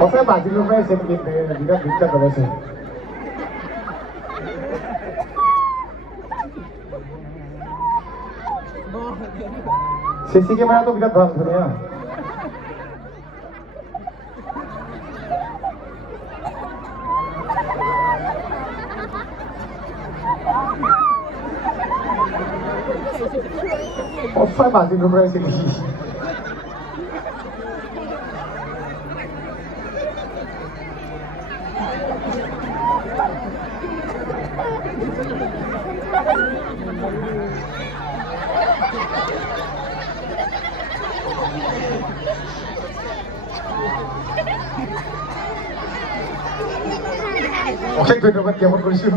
Posee fácil, no puede ser que te diga pinta con ese. Se sigue manando bigat bang sebenarnya. Posee fácil, no puede ser que. Oke, gue dapat gambar polisi.